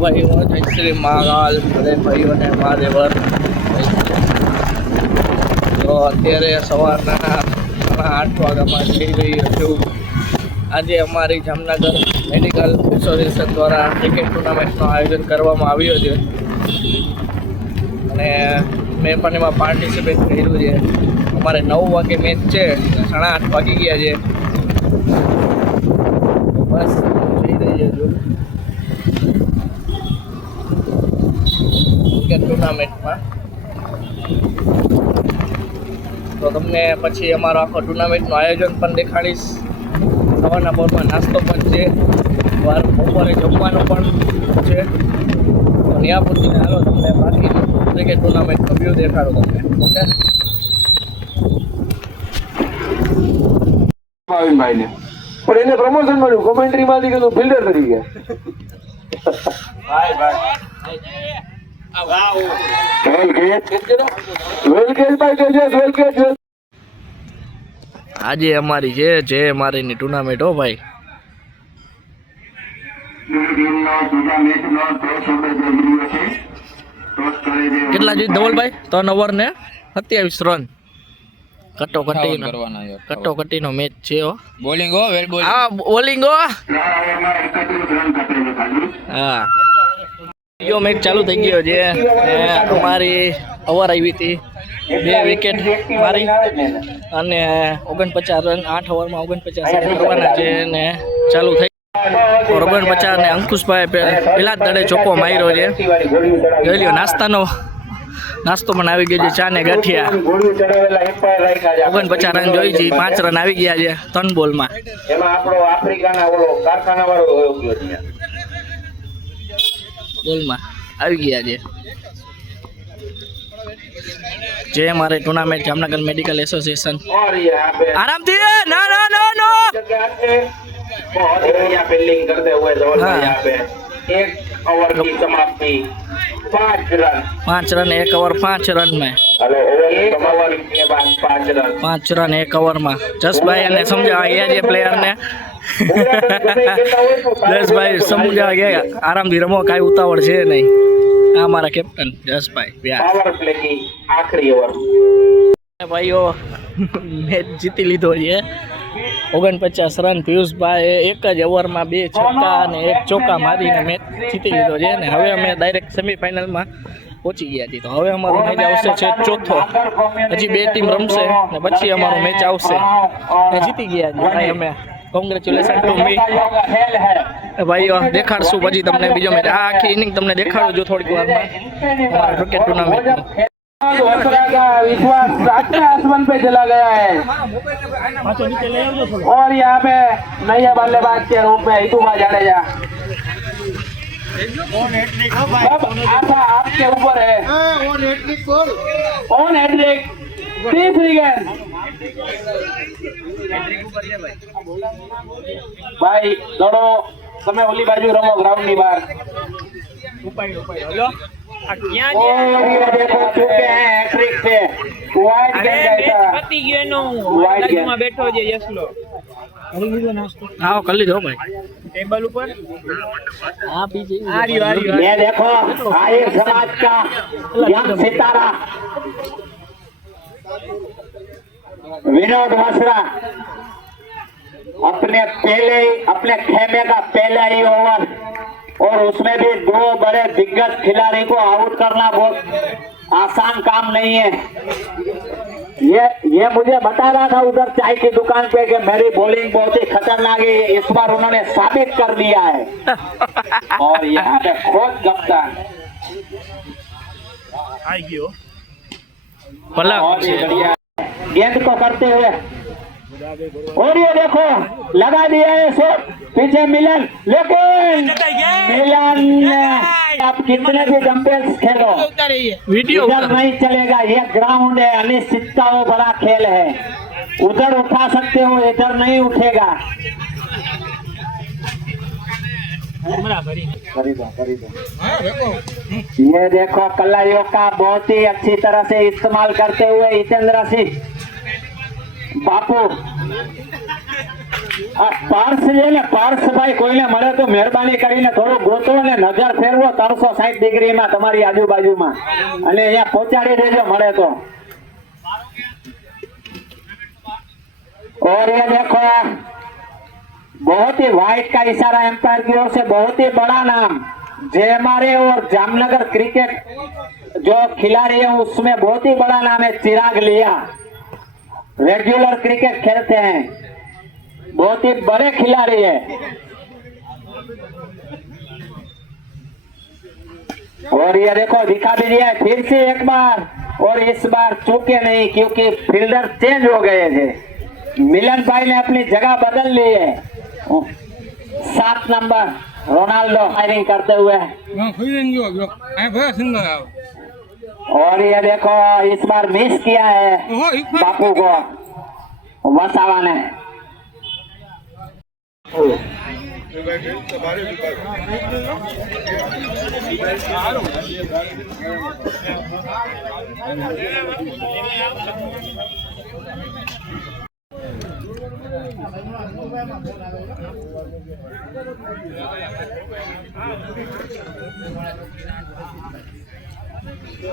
ભાઈઓ જય શ્રી મહાકાલ ભલે ભાઈઓ અને મહાદેવર તો અત્યારે સવારના સાડા આઠ વાગ્યામાં જઈ રહ્યો છું આજે અમારી જામનગર મેડિકલ એસોસિએશન દ્વારા ક્રિકેટ ટુર્નામેન્ટનું આયોજન કરવામાં આવ્યું છે અને મેં પણ એમાં પાર્ટિસિપેટ કર્યું છે અમારે નવ વાગે મેચ છે, સાડા આઠ વાગી ગયા છે બસ જઈ રહ્યો છું ક્રિકેટ ટુર્નામેન્ટમાં તો તમને પછી અમારો આખો ટુર્નામેન્ટનું આયોજન પણ દેખાડીશ. સવારના પોરમાં નાસ્તો પણ છે. વાર બપોરે જમવાનું પણ છે. તો ત્યાં પૂરતી હાલો તમને બાકી ક્રિકેટ ટુર્નામેન્ટનો વ્યૂ દેખાડો તમને. ઓકે? ભાવિનભાઈ પણ એને પ્રમોશન મળ્યું. કોમેન્ટ્રી માંથી કીધું ફિલ્ડર તરીકે. ભાઈ આજે અમારી છે જે મારીની ટુર્નામેન્ટ હો ભાઈ. કેટલા જીત ધવલભાઈ ત્રણ ઓવર ને? સત્યાવીસ રન કટોકટી કટોકટીનો મેચ છે હો. બોલિંગ હો વેલ બોલિંગ હા બોલિંગ હો. હા. બીજો મેચ ચાલુ થઈ ગયો છે. અમારી ઓવર આવી હતી. બે વિકેટ મારી અને ઓગણપચાસ રન, આઠ ઓવરમાં ઓગણપચાસ રન કરવાના છે ને ચાલુ થઈ ઓગણપચાસ ને અંકુશભાઈ પહેલા જ દડે ચોખ્ખો માર્યો છે. જોઈ લ્યો, નાસ્તાનો, નાસ્તો પણ આવી ગયો છે, ચા ને ગાંઠિયા. ઓગણપચાસ રન જોઈ છે, પાંચ રન આવી ગયા છે ત્રણ બોલમાં. એમાં આપણો આફ્રિકાના ઓલો કારખાના વાળો બોલમાં આવી ગયા છે જે મારે ટુર્નામેન્ટ જામનગર મેડિકલ એસોસિએશન और यहाँ पे આરામથી ના ના ના નો जगह पे बहुत ही बढ़िया फील्डिंग करते हुए धवल हाँ। यहाँ पे एक ओवर की समाप्ति पाँच रन પાંચ રન એક ઓવર પાંચ રન में हेलो ओवर एक ओवर के बाद पाँच रन પાંચ રન એક ઓવરમાં જસભાઈ અને સમજાવવા ગયા છે પ્લેયરને જસભાઈ સમુદ્ર ગયા. આરામથી રમો કાંઈ ઉતાવળ છે નહીં. આ મારા કેપ્ટન જસભાઈ વ્યાસ. ભાઈઓ મેચ જીતી લીધો છે. ઓગણપચાસ રન પિયુષભાઈ એક જ ઓવરમાં બે છક્કા અને એક ચોક્કા મારીને મેચ જીતી લીધો છે અને હવે અમે ડાયરેક્ટ સેમીફાઈનલમાં પહોંચી ગયા છીએ. તો હવે અમારો મેચ આવશે છે ચોથો. હજી બે ટીમ રમશે ને પછી અમારો મેચ આવશે. જીતી ગયા છીએ અમે. કોંગ્રેચ્યુલેશન ટુ મી खेल है ભાઈઓ દેખાડશું પછી તમને બીજો મેચ આ આખી ઇનિંગ તમને દેખાડું છું થોડીક વારમાં અમારા ક્રિકેટ ટુર્નામેન્ટનું दूसरा का विश्वास सातवें आसमान पे चला गया है और यहाँ पे नया बल्लेबाज के रूप में हितुभा जाडेजा अब आशा आपके ऊपर है ऑन हैट्रिक तीसरी गेंद ભાઈ દોડો. તમે ઓલી બાજુ રમો ગ્રાઉન્ડની બહાર. ઉપાય ઉપાય હલો બેઠો છે યશલો. આવો કરી લીધો હા બીજી સિતારા. विनोद मसरा अपने पहले अपने खेमे का पहला ही ओवर और उसमें भी दो बड़े दिग्गज खिलाड़ी को आउट करना बहुत आसान काम नहीं है। ये ये मुझे बता रहा था उधर चाय की दुकान पे कि मेरी बॉलिंग बहुत ही खतरनाक है इस बार उन्होंने साबित कर दिया है। और यहाँ पे खोज कप्तान। आएगी हो बढ़िया। गेंद को करते हुए। और ये देखो लगा दिया है सो पीछे मिलन लेकिन मिलन आप कितने भी डम्बेल्स खेलो। वीडियो उधर नहीं चलेगा ये ग्राउंड है। अनिश्चितता वो बड़ा खेल है। उधर उठा सकते हो इधर नहीं उठेगा। ये देखो कलाइयों का बहुत ही अच्छी तरह से इस्तेमाल करते हुए जितेंद्र सिंह। बापू આ પર્સ છે ને પર્સ ભાઈ કોઈને મળે તો મહેરબાની કરીને થોડું ગોતો ને નજર ફેરવો ત્રણસો સાઠ ડિગ્રીમાં તમારી આજુબાજુમાં અને અહીંયા પહોંચાડી દેજો મળે તો और ये देखो बहुत ही वाइट का इशारा एम्पायर की ओर से बहुत ही बड़ा नाम जे हमारे और जामनगर क्रिकेट जो खिलाड़ी है उसमें बहुत ही बड़ा नाम है चिराग लिया रेगुलर क्रिकेट खेलते हैं। बहुत ही बड़े खिलाड़ी है। और ये देखो, दिखा दीजिए, फिर से एक बार, और इस बार चूके नहीं, क्योंकि फील्डर चेंज हो गए थे मिलन भाई ने अपनी जगह बदल ली है। सात नंबर, रोनाल्डो फायरिंग करते हुए। और ये देखो इस बार मिस किया है बापू को। वसावा ने। Yeah.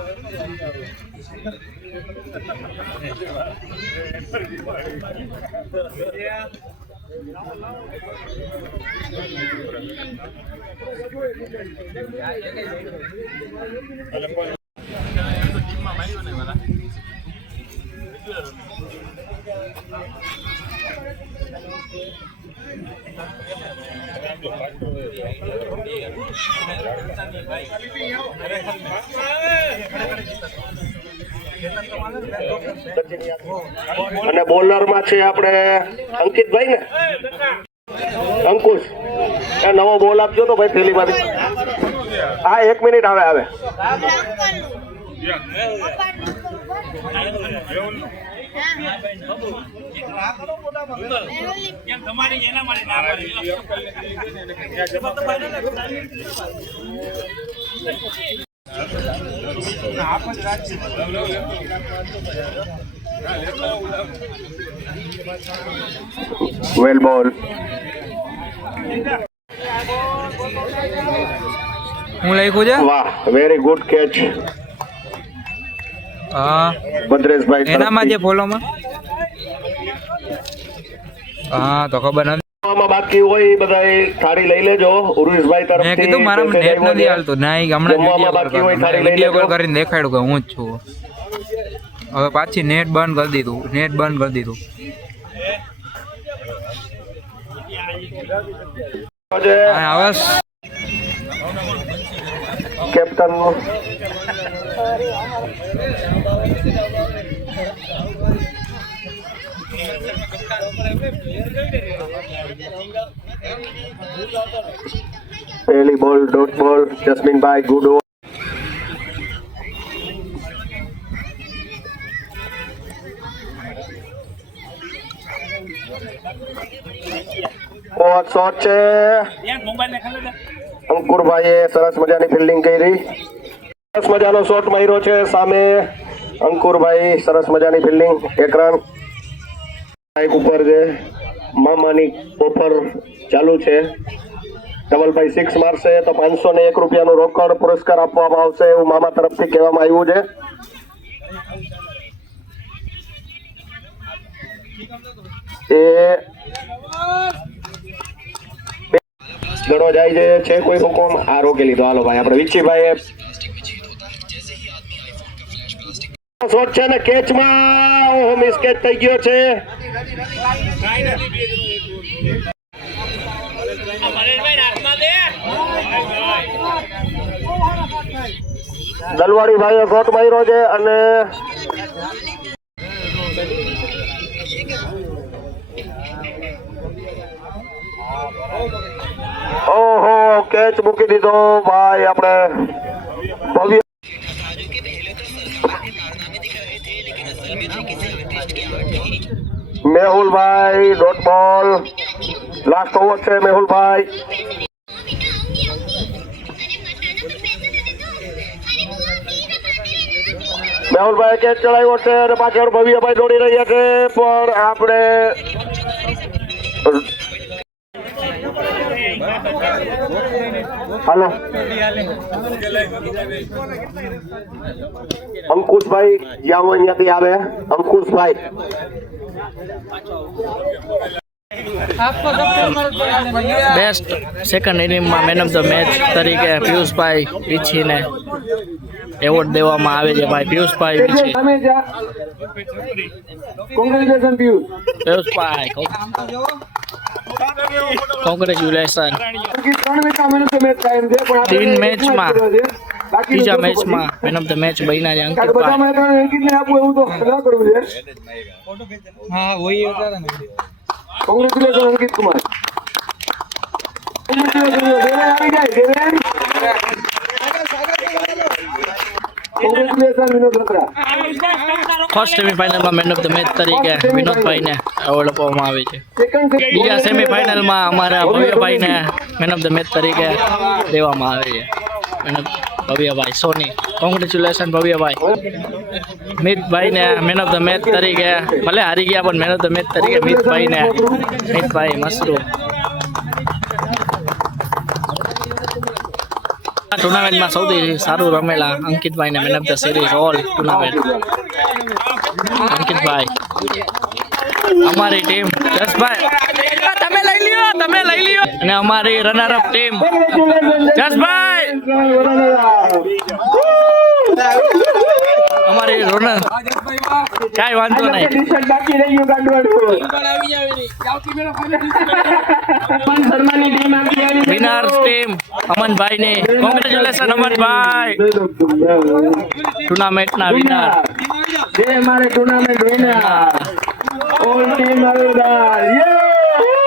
અને બોલરમાં છે આપણે અંકિતભાઈ ને? અંકુશ. એ નવો બોલ આપજો તો ભાઈ થેલીમાંથી હા, એક મિનિટ આવે આવે. વેલ બોલ હું લખ્યું છે? વાહ વેરી ગુડ કેચ હા. ભદ્રેશભાઈ એનામાં જે ફોલો ફોલોમાં હા તો ખબર નથી. બાકી હોય એ થાળી લઈ લેજો. ઉર્વિશભાઈ મેં કીધું મારા નેટ નથી. હાલતું. ના હમણાં બાકી હોય થાળી લઈ લેજો. કરીને દેખાડ્યું કે હું જ છું. હવે પાછી નેટ બંધ કરી દીધું. નેટ બંધ કરી દીધું. હવે કેપ્ટન પહેલી ball dot ball Jasminbhai good over over shot છે? અંકુરભાઈએ સરસ મજાની ફિલ્ડિંગ કરી. સરસ મજાનો શોટ માર્યો છે સામે. અંકુરભાઈ સરસ મજાની ફિલ્ડિંગ એક રન બાઇક ઉપર છે મામાની ઓફર ચાલુ છે. ડબલભાઈ સિક્સ મારશે તો પાંચસો ને એક રૂપિયાનું રોકડ પુરસ્કાર આપવામાં આવશે એવું મામા તરફથી કહેવામાં આવ્યું છે. એ ગણો જાય છે છે કોઈ હુકમ? આ રોકી લીધો. હાલો ભાઈ આપણે વિચ્છીભાઈ છે ને કેચમાં મિસ કેચ થઈ ગયો છે. દલવાડી ભાઈએ શોટ માર્યો છે અને ઓહો કેચ મૂકી દીધો. ભાઈ, આપણે ભવ્ય મેહુલભાઈ ડોટ બોલ લાસ્ટ ઓવર છે, મેહુલભાઈ. મેહુલભાઈ કેચ ચડાવ્યો છે અને પાછળ ભવ્યભાઈ દોડી રહ્યા છે, પણ આપણે હાલો. અંકુશભાઈ જ્યાં હોય ત્યાંથી આવે. અંકુશભાઈ. બેસ્ટ સેકન્ડ ઇનિંગમાં મેન ઓફ ધ મેચ તરીકે પિયુષભાઈ પીછીને એવોર્ડ દેવામાં આવે છે ભાઈ. પિયુષભાઈ પીછી કોંગ્રેચ્યુલેશન પિયુષ પિયુષભાઈ કોંગ્રેચ્યુલેશન ત્રણ મેચમાં બીજા મેચમાં ત્રીજા મેચમાં મેન ઓફ ધ મેચ બન્યા છે અંકિત ભાઈ. ત્રણ અંકિતને આપવું એવું તો ના કરવું છે. હા વહી ઉતારે ને કોંગ્રેચ્યુલેશન અંકિત કુમાર. આવી જાય ફર્સ્ટ સેમીફાઇનલમાં મેન ઓફ ધ મેચ તરીકે વિનોદભાઈને એવોર્ડ આપવામાં આવે છે. બીજા સેમીફાઇનલમાં અમારા ભવ્યભાઈને મેન ઓફ ધ મેચ તરીકે દેવામાં આવે છે. Man of Bhavyabhai Soni. Congratulation Bhavyabhai. મિતભાઈને man of the match તરીકે ભલે હારી ગયા પણ મેન ઓફ ધ મેચ તરીકે મિતભાઈને મિતભાઈ મસરૂમ ટુર્નામેન્ટમાં સૌથી સારું રમેલા અંકિતભાઈ ને man of the series all tournament Ankitbhai અમારી ટીમ જસભાઈ. તમે લઈ લ્યો તમે લઈ લ્યો. અને અમારી રનર અપ ટીમ જસભાઈ. અમારી રોનલ કાઈ વાંધો નહીં. બાકી રહી ગયું ટીમ આવી વિનર ટીમ અમનભાઈની. કોંગ્રેચ્યુલેશન અમનભાઈ. ટુર્નામેન્ટના વિનર જે અમારે ટુર્નામેન્ટ વિનર ઓલ ટીમ અરુદાર યે